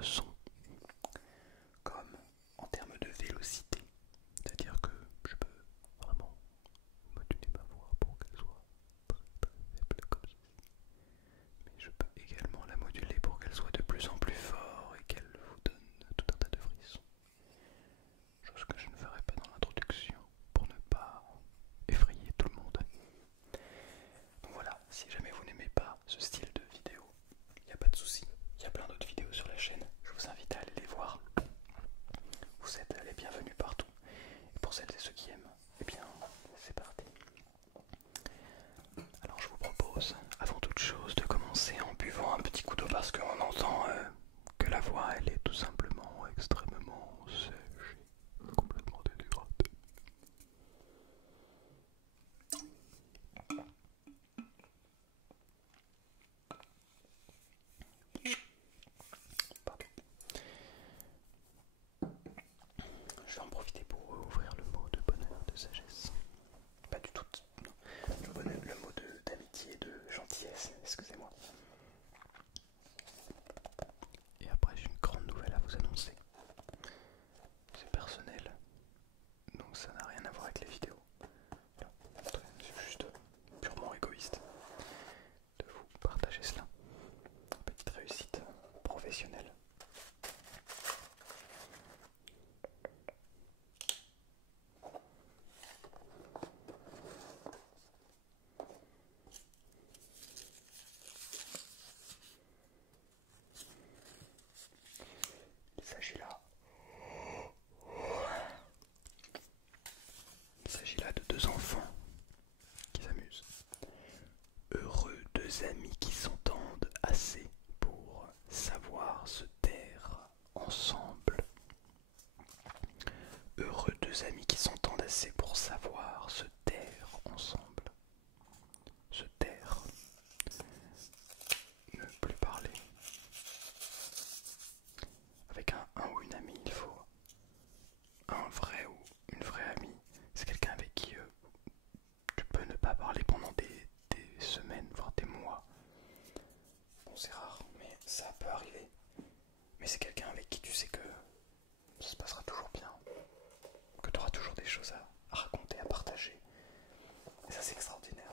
de son, comme en termes de vélocité. C'est-à-dire que je peux vraiment moduler ma voix pour qu'elle soit très faible comme ceci. Mais je peux également la moduler pour qu'elle soit de plus en plus forte et qu'elle vous donne tout un tas de frissons. Chose que je ne ferai pas dans l'introduction pour ne pas effrayer tout le monde. Donc voilà, si jamais vous n'aimez pas ce style de vidéo, il n'y a pas de souci. Il y a plein d'autres vidéos sur la chaîne. Je vous invite à aller les voir. Vous êtes les bienvenus partout. Et pour celles et ceux qui aiment, eh bien, c'est parti. Alors je vous propose, avant toute chose, de commencer en buvant un petit coup d'eau parce qu'on entend que la voix, elle est tout simplement extrêmement sèche et complètement déshydratée. Pardon. Je vais en profiter pour ouvrir le mot de bonheur, de sagesse. Pas du tout, non. Le mot d'amitié, de gentillesse, excusez-moi. Et après, j'ai une grande nouvelle à vous annoncer. C'est personnel, donc ça n'a rien à voir avec les vidéos. Voilà. C'est juste purement égoïste de vous partager cela. Petite réussite professionnelle. Il s'agit là de deux enfants qui s'amusent. Heureux deux amis qui s'entendent assez pour savoir se taire ensemble. Heureux deux amis qui s'entendent assez pour savoir se taire ensemble. Se taire. Ne plus parler. Avec un ou une amie, il faut un vrai ou une vraie amie. C'est quelqu'un avec qui tu peux ne pas parler pendant des semaines, voire des mois. Bon, c'est rare, mais ça peut arriver. Mais c'est quelqu'un avec qui tu sais que ça se passera toujours bien, que tu auras toujours des choses à raconter, à partager. Et ça, c'est extraordinaire.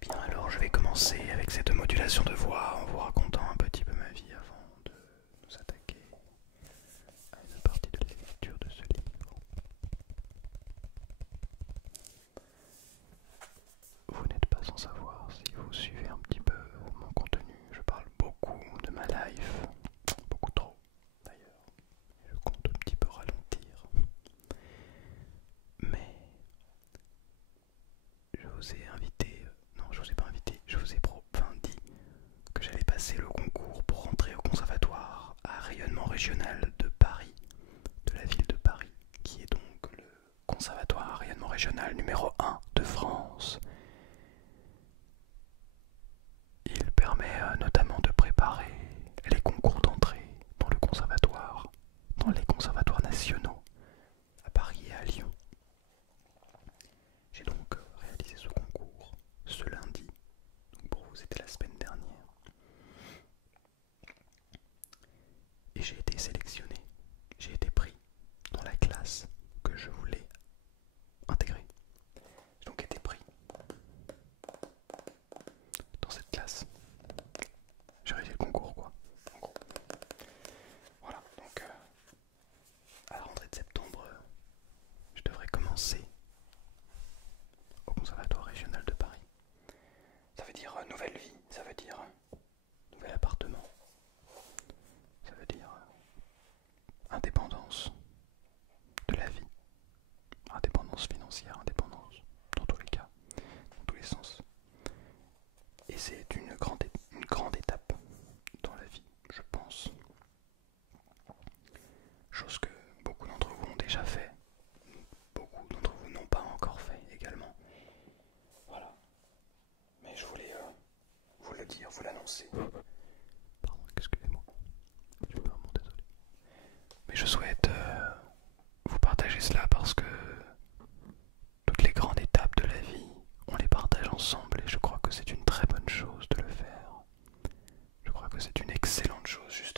Bien, alors je vais commencer avec cette modulation de voix en vous racontant un petit peu ma vie avant de nous attaquer à une partie de la lecture de ce livre. Vous n'êtes pas sans savoir, si vous suivez un petit peu mon contenu, je parle beaucoup de ma life, beaucoup trop d'ailleurs, et je compte un petit peu ralentir. Mais je vous ai invité, non je vous ai pas invité, je vous ai dit que j'allais passer le concours pour rentrer au conservatoire à rayonnement régional de Paris, de la ville de Paris, qui est donc le conservatoire à rayonnement régional numéro 1 de France. Il permet notamment de préparer les concours d'entrée dans le conservatoire, dans les conservatoires nationaux, à Paris et à Lyon. J'ai donc réalisé ce concours ce lundi, donc pour vous c'était la semaine dernière. Et j'ai été sélectionné, j'ai été pris dans la classe que je voulais intégrer. J'ai donc été pris dans cette classe. J'ai réussi le concours quoi. En gros. Voilà, donc à la rentrée de septembre, je devrais commencer au Conservatoire régional de Paris. Ça veut dire nouvelle vie, ça veut dire nouvel appartement, ça veut dire indépendance de la vie, indépendance financière, indépendance dans tous les cas, dans tous les sens. Et c'est une grande étape dans la vie, je pense. Chose que beaucoup d'entre vous ont déjà fait, beaucoup d'entre vous n'ont pas encore fait également. Voilà. Mais je voulais vous le dire, vous l'annoncer. Pardon, excusez-moi. Je suis vraiment désolé. Mais je souhaite vous partager cela parce que toutes les grandes étapes de la vie, on les partage ensemble et je crois que c'est une très bonne chose de le faire. Je crois que c'est une excellente chose justement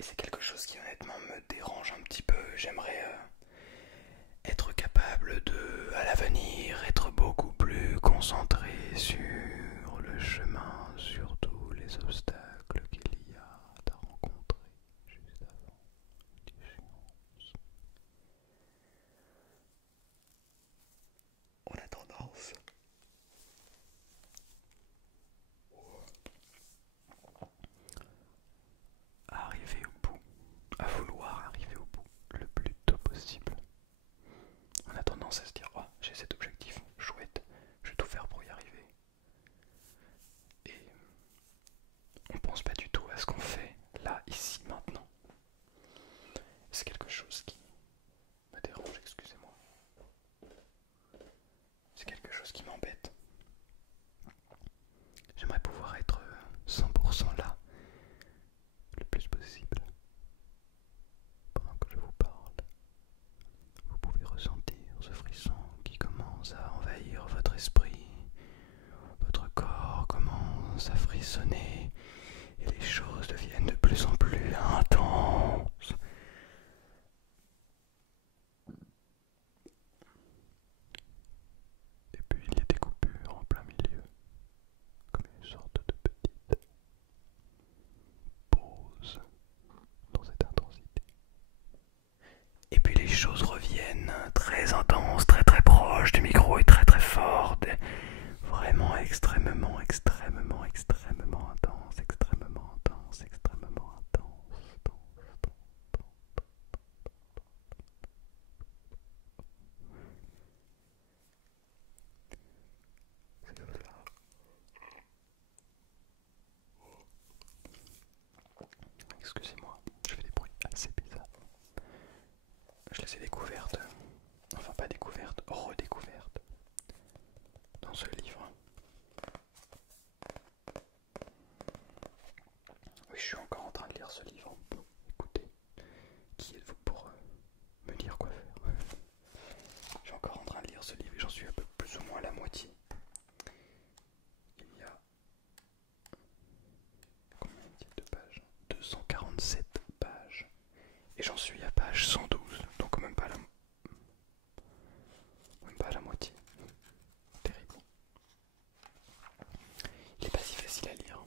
Et c'est quelque chose qui honnêtement me dérange un petit peu. J'aimerais être capable de, à l'avenir, être beaucoup plus concentré sur le chemin, sur tous les obstacles qu'il y a à rencontrer juste avant l'échéance. On a tendance à arriver au bout, à vouloir arriver au bout le plus tôt possible. On a tendance à se dire, oh, j'ai cet objectif, chouette, je vais tout faire pour y arriver. Et on pense pas du tout à ce qu'on fait là, ici, maintenant. C'est quelque chose qui me dérange, excusez-moi. C'est quelque chose qui m'embête. J'aimerais pouvoir être 100% là, le plus possible. Pendant que je vous parle, vous pouvez ressentir ce frisson qui commence à envahir votre esprit. Votre corps commence à frissonner et les choses deviennent de plus en plus intenses. Et puis il y a des coupures en plein milieu, comme une sorte de petite pause dans cette intensité. Et puis les choses reviennent très intenses, très très proches du micro et très très fortes. Vraiment extrêmement, extrêmement, extrêmement intense, extrêmement intense, extrêmement intense. C'est comme ça. Excusez-moi, je fais des bruits assez bizarres. Je les ai découvertes, enfin pas découvertes, redécouvertes, dans ce livre. Oui, je suis encore en train de lire ce livre. Écoutez, qui êtes-vous pour me dire quoi faire? Je suis encore en train de lire ce livre et j'en suis un peu plus ou moins à la moitié. Il y a combien de pages? 247 pages. Et j'en suis à page 112, donc même pas à la moitié. Terrible. Il n'est pas si facile à lire,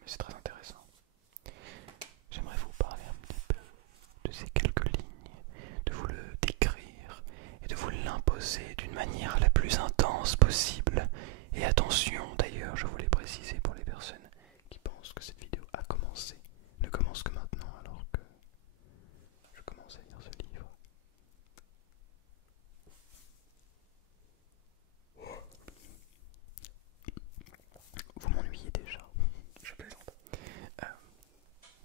mais c'est très intéressant. J'aimerais vous parler un petit peu de ces quelques lignes, de vous le décrire et de vous l'imposer d'une manière la plus intense possible. Et attention, d'ailleurs, je voulais préciser pour les personnes qui pensent que cette vidéo a commencé, ne commence que maintenant alors que je commence à lire ce livre. Vous m'ennuyez déjà, je plaisante.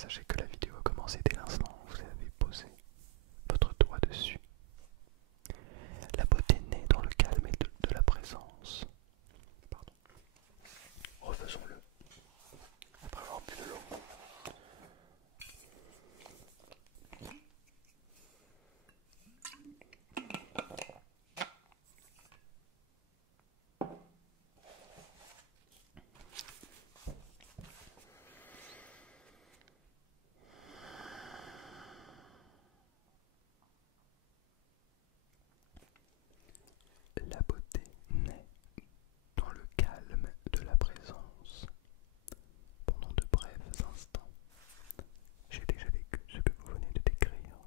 Sachez que la vidéo a commencé dès l'instant où vous avez posé votre doigt dessus. La beauté naît dans le calme et de la présence. Pardon. Refaisons-le. Après avoir bu de l'eau. La beauté naît dans le calme de la présence. Pendant de brefs instants, j'ai déjà vécu ce que vous venez de décrire,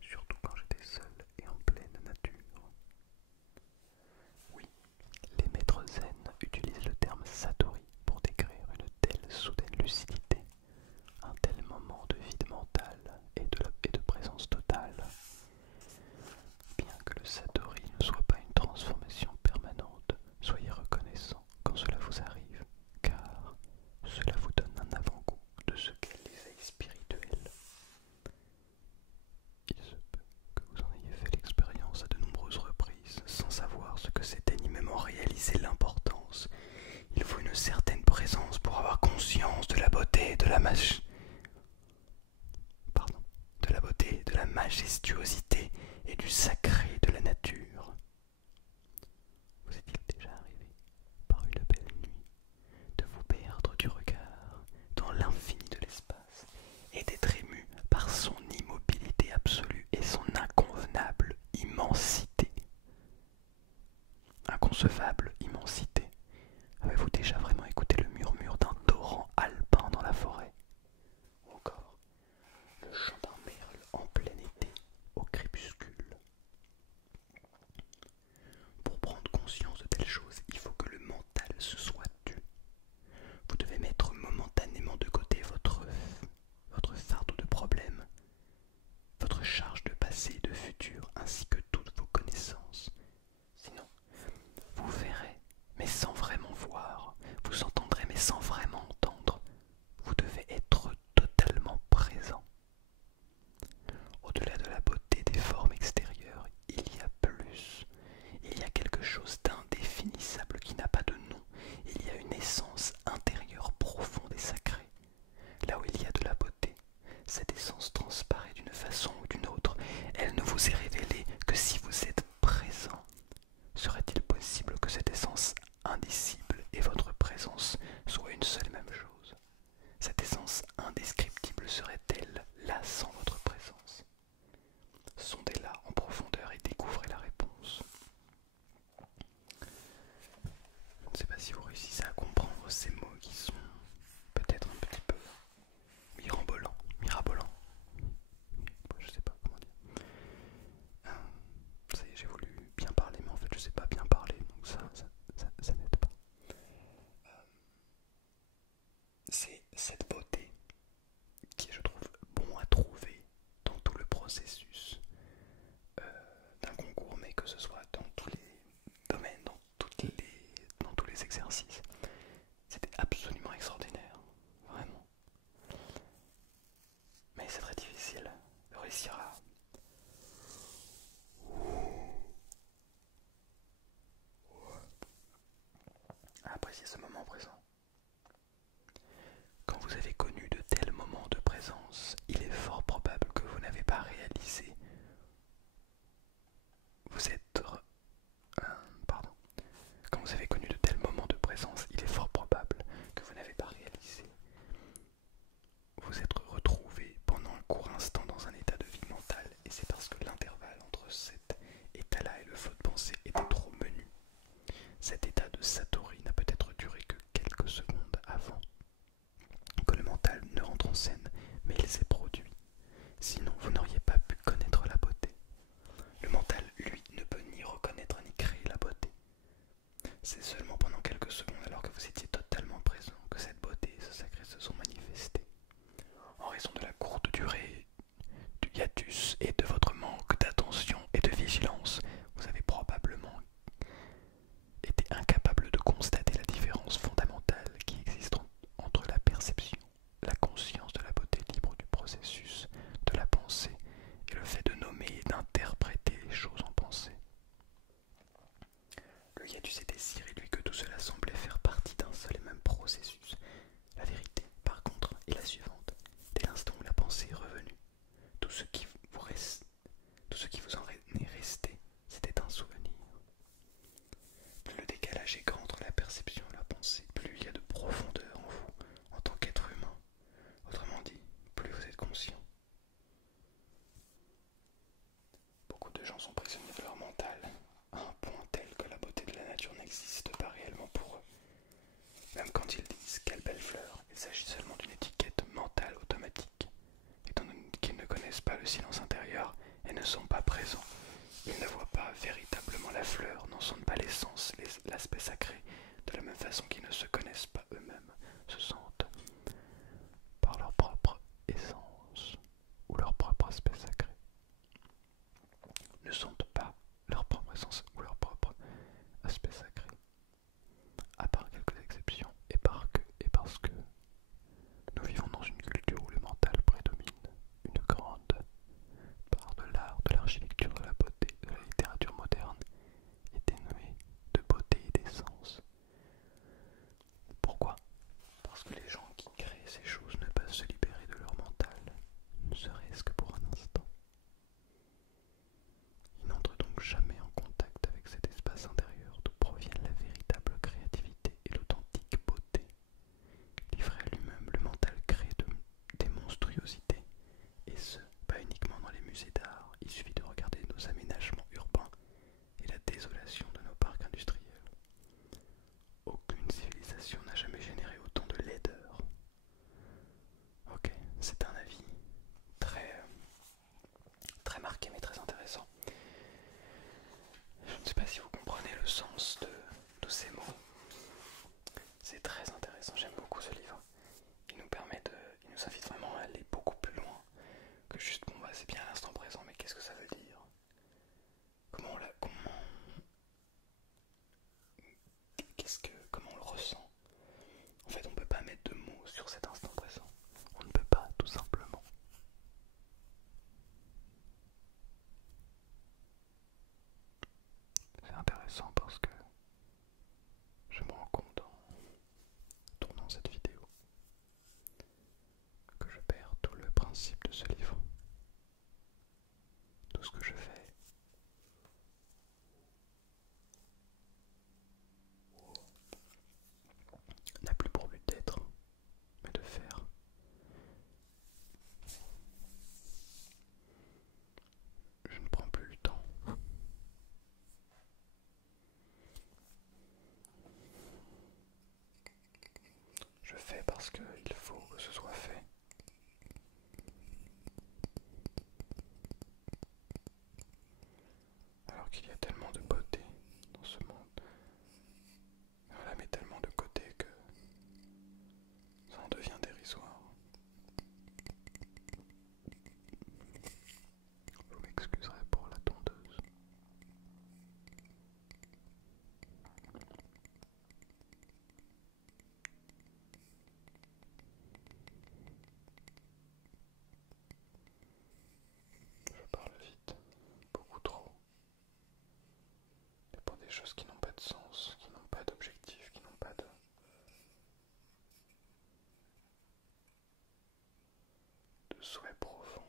surtout quand j'étais seul et en pleine nature. Oui, les maîtres zen utilisent le terme satori pour décrire une telle soudaine lucidité, un tel moment de vide mental et de présence totale. Bien que le satori ne soit pas une transformation permanente, soyez reconnaissant quand cela vous arrive, car cela vous donne un avant-goût de ce qu'est l'éveil spirituel. Il se peut que vous en ayez fait l'expérience à de nombreuses reprises, sans savoir ce que c'était ni même en réaliser l'importance. Il faut une certaine présence pour avoir conscience de la beauté, de la majestuosité et du sacré de la nature. Vous est-il déjà arrivé, par une belle nuit, de vous perdre du regard dans l'infini de l'espace et d'être ému Cette essence transparaît d'une façon ou d'une autre. Elle ne vous est révélée que si vous êtes présent. Serait-il possible que cette essence indicible et votre présence soient une seule et même chose? Cette essence indescriptible serait-elle là sans votre présence? Sondez-la en profondeur et découvrez la réponse. Je ne sais pas si vous réussissez à comprendre ces mots qui sont peut-être un petit peu mirabolants. Je sais pas comment dire. Ça y est, j'ai voulu bien parler, mais en fait je sais pas bien parler, donc ça n'aide pas. C'est cette beauté qui est, je trouve, bon à trouver dans tout le processus d'un concours, mais que ce soit dans tous les domaines, dans tous les exercices. C'était absolument extraordinaire, vraiment. Mais c'est très difficile de réussir à apprécier ce moment présent. Quand vous avez connu de tels moments de présence, il est fort probable que vous n'avez pas réalisé. Vous êtes... pardon. Quand vous avez connu de tels moments de présence, il est fort probable que vous n'avez pas réalisé. Vous êtes retrouvé pendant un court instant dans un état de vide mental, et c'est parce que l'intervalle entre cet état-là et le flot de pensée était trop menu. Cet état de satori n'a peut-être duré que quelques secondes avant que le mental ne rentre en scène, mais il s'est produit. Sinon, vous n'auriez pas pu connaître la beauté. Le mental, lui, ne peut ni reconnaître ni créer la beauté. C'est seulement pendant quelques secondes, alors que vous étiez totalement présent, que cette beauté et ce sacré se sont manifestés. En raison de la courte durée du hiatus et de votre manque d'attention et de vigilance, vous avez probablement été incapable de constater la différence fondamentale qui existe entre la perception, la conscience de la beauté libre du processus de la pensée et le fait de nommer et d'interpréter les choses en pensée. Le hiatus était si réduit que tout cela semblait faire partie d'un seul et même processus. La vérité, par contre, est la suivante. Dès l'instant où la pensée est revenue, tout ce qui vous en est resté, c'était un souvenir. Plus le décalage est grand entre la perception et la pensée, plus il y a de profondeur en vous en tant qu'être humain. Autrement dit, plus vous êtes conscient. Beaucoup de gens sont prisonniers de leur mental, à un point tel que la beauté de la nature n'existe pas réellement pour eux. Même quand ils disent quelle belle fleur, il s'agit seulement d'une étiquette mentale automatique. Étant donné qu'ils ne connaissent pas le silence intérieur et ne sont pas présents, ils ne voient pas véritablement la fleur, n'en sentent pas l'essence, l'aspect sacré, de la même façon qu'ils ne se connaissent pas eux-mêmes, se sentent par leur propre essence ou leur propre aspect sacré, ne sentent pas leur propre essence ou leur propre aspect sacré, à part quelques exceptions, et parce que nous vivons dans une culture où le mental prédomine. Une grande part de l'art, de l'architecture, de la beauté, de la littérature moderne est dénuée de beauté et d'essence. Pourquoi? Parce que les gens qui créent ces choses ne peuvent se libérer de leur mental, ne serait-ce que pour un instant. Ils n'entrent donc jamais en contact avec cet espace intérieur d'où proviennent la véritable créativité et l'authentique beauté. Livré à lui-même, le mental crée des monstruosités, et ce, pas uniquement dans les musées d'art. Il suffit de regarder nos aménagements urbains et la désolation de nos parcs industriels. Aucune civilisation n'a jamais généré autant de laideur. Ok, c'est un avis très marqué mais très intéressant. Je ne sais pas si vous comprenez le sens de ces mots. C'est très intéressant, j'aime beaucoup ce livre. Il nous invite vraiment à aller beaucoup plus loin que juste bon bah c'est bien l'instant présent, mais qu'est-ce que ça veut dire? Comment on le ressent? En fait, on ne peut pas mettre de mots sur cet instant présent. On ne peut pas, tout simplement. C'est intéressant parce que je me rends compte en tournant cette vidéo que je perds tout le principe parce qu'il faut que ce soit fait. Alors qu'il y a tellement de beauté dans ce monde, on la met tellement de côté que ça en devient dérisoire. Vous m'excuserez pour la tondeuse. Je parle vite, beaucoup trop. Et pour des choses qui n'ont pas de sens, qui n'ont pas d'objectif, qui n'ont pas de souhait profond.